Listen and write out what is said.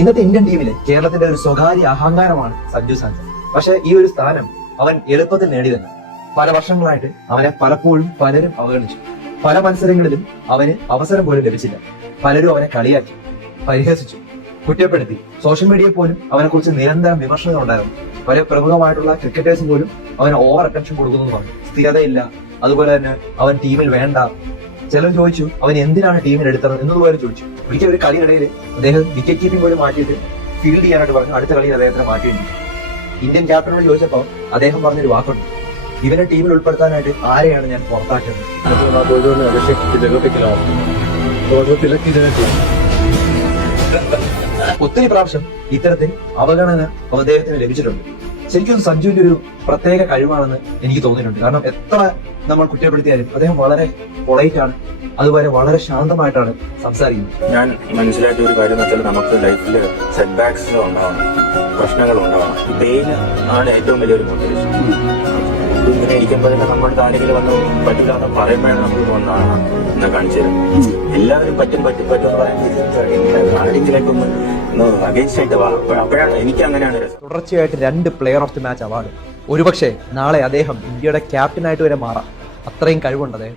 ഇന്നത്തെ ഇന്ത്യൻ ടീമിലെ കേരളത്തിന്റെ ഒരു സ്വകാര്യ അഹങ്കാരമാണ് സഞ്ജു സാംസൺ. പക്ഷെ ഈ ഒരു സ്ഥാനം അവൻ എളുപ്പത്തിൽ നേടിയതല്ല. പല വർഷങ്ങളായിട്ട് അവനെ പലപ്പോഴും പലരും അവഗണിച്ചു. പല മത്സരങ്ങളിലും അവന് അവസരം പോലും ലഭിച്ചില്ല. പലരും അവനെ കളിയാക്കി, പരിഹസിച്ചു, കുറ്റപ്പെടുത്തി. സോഷ്യൽ മീഡിയയിൽ പോലും അവനെ കുറിച്ച് നിരന്തരം വിമർശനങ്ങൾ ഉണ്ടായിരുന്നു. പല പ്രമുഖമായിട്ടുള്ള ക്രിക്കറ്റേഴ്സും പോലും അവന് ഓവർ അറ്റൻഷൻ കൊടുക്കുന്നു പറഞ്ഞു. സ്ഥിരതയില്ല, അതുപോലെ തന്നെ അവൻ ടീമിൽ വേണ്ട. ചിലർ ചോദിച്ചു അവൻ എന്തിനാണ് ടീമിൽ എടുത്തത് എന്നതുപോലെ ചോദിച്ചു. ഒരിക്കൽ ഒരു കളിയിടയിൽ അദ്ദേഹം വിക്കറ്റ് കീപ്പിംഗ് പോലും മാറ്റിയിട്ട് ഫീൽഡ് ചെയ്യാനായിട്ട് പറഞ്ഞു. അടുത്ത കളിയിൽ അദ്ദേഹത്തിന് മാറ്റിയിട്ടുണ്ട്. ഇന്ത്യൻ ക്യാപ്റ്റനോട് ചോദിച്ചപ്പോൾ അദ്ദേഹം പറഞ്ഞൊരു വാക്കുണ്ട്, ഇവനെ ടീമിൽ ഉൾപ്പെടുത്താനായിട്ട് ആരെയാണ് ഞാൻ പുറത്താക്കിയത്. ഒത്തിരി പ്രാവശ്യം ഇത്തരത്തിൽ അവഗണന അദ്ദേഹത്തിന് ലഭിച്ചിട്ടുണ്ട്. ശരിക്കും സഞ്ജുവിന്റെ ഒരു പ്രത്യേക കഴിവാണെന്ന് എനിക്ക് തോന്നിയിട്ടുണ്ട്. കാരണം എത്ര നമ്മൾ കുറ്റപ്പെടുത്തിയാലും അദ്ദേഹം വളരെ പൊളൈറ്റ് ആണ്, അതുപോലെ വളരെ ശാന്തമായിട്ടാണ് സംസാരിക്കുന്നത്. ഞാൻ മനസ്സിലാക്കിയ ഒരു കാര്യം എന്ന് വെച്ചാൽ നമുക്ക് ലൈഫിൽ സെറ്റ് ബാക്സ് ഉണ്ടാവണം, പ്രശ്നങ്ങൾ ഉണ്ടാവണം. പെയിൻ ആണ് ഏറ്റവും വലിയൊരു മോട്ടിവേഷൻ. ഇങ്ങനെ ഇരിക്കുമ്പോഴൊക്കെ നമ്മുടെ ആരെങ്കിലും വന്ന് പറ്റില്ലാന്ന് പറയുമ്പോഴാണ് നമുക്ക് തോന്നുന്നതാണ് എന്നാ കാണിച്ചു തരും. എല്ലാവരും പറ്റും എന്ന് പറയുമ്പോൾ ആരെങ്കിലൊക്കെ ഒന്ന് അഗേൻസ്റ്റ് ആയിട്ട് അപ്പോഴാണ് എനിക്ക് അങ്ങനെയാണ് രസം. തുടർച്ചയായിട്ട് 2 player of the match award. ഒരുപക്ഷെ നാളെ അദ്ദേഹം ഇന്ത്യയുടെ ക്യാപ്റ്റനായിട്ട് വരെ മാറാം. അത്രയും കഴിവുണ്ട് അദ്ദേഹം.